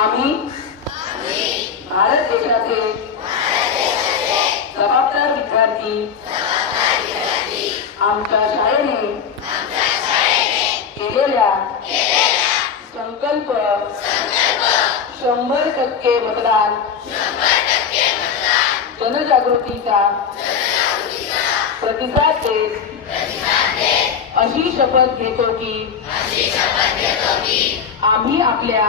आम्ही भारत देशाचे जबाबदार विद्यार्थी आमच्या शाळेने केलेल्या संकल्प 100% मतदान जनजागृतीचा प्रतिसाद देत अशी शपथ घेतो की आम्ही आपल्या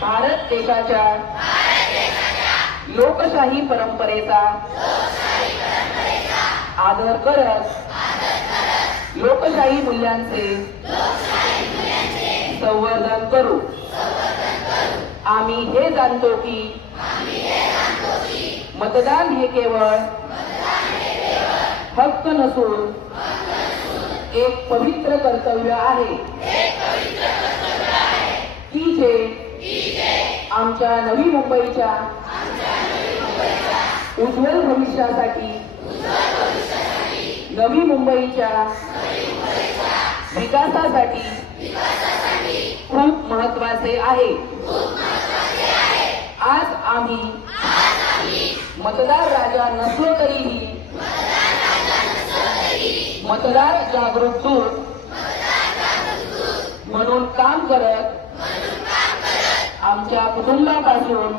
भारत देशाच्या लोकशाही परंपरेचा आदर करत लोकशाही मूल्यांचे संवर्धन करू। आम्ही हे जाणतो की मतदान हे केवळ हक्क नसून एक पवित्र कर्तव्य आहे की जे आमच्या नवी मुंबईच्या उज्ज्वल भविष्यासाठी नवी मुंबईच्या विकासासाठी खूप महत्त्वाचे आहे। आज आम्ही मतदार राजा नसलो तरीही मतदार जागरूक दूत म्हणून काम करत आमच्या कुटुंबापासून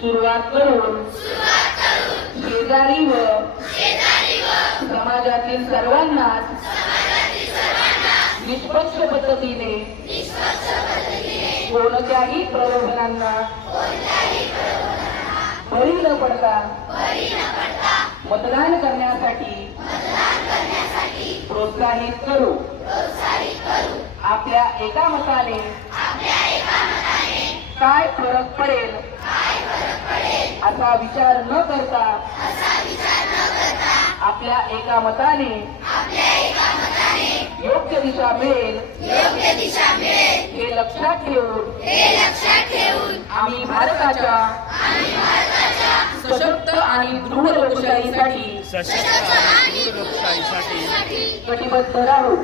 सुरुवात करून शेजारी व समाजातील सर्वांनाच निष्पक्ष पद्धतीने कोणत्याही प्रलोभनांना बळी न पडता मतदान करण्यासाठी प्रोत्साहित करू। आपल्या एका मताने काय फरक पडेल असा विचार न करता आपल्या एका मताने योग्य दिशा मिळेल हे लक्षात ठेवून आम्ही भारताच्या सशक्त आणि दृढ लोकशाहीसाठी कटिबद्ध राहू।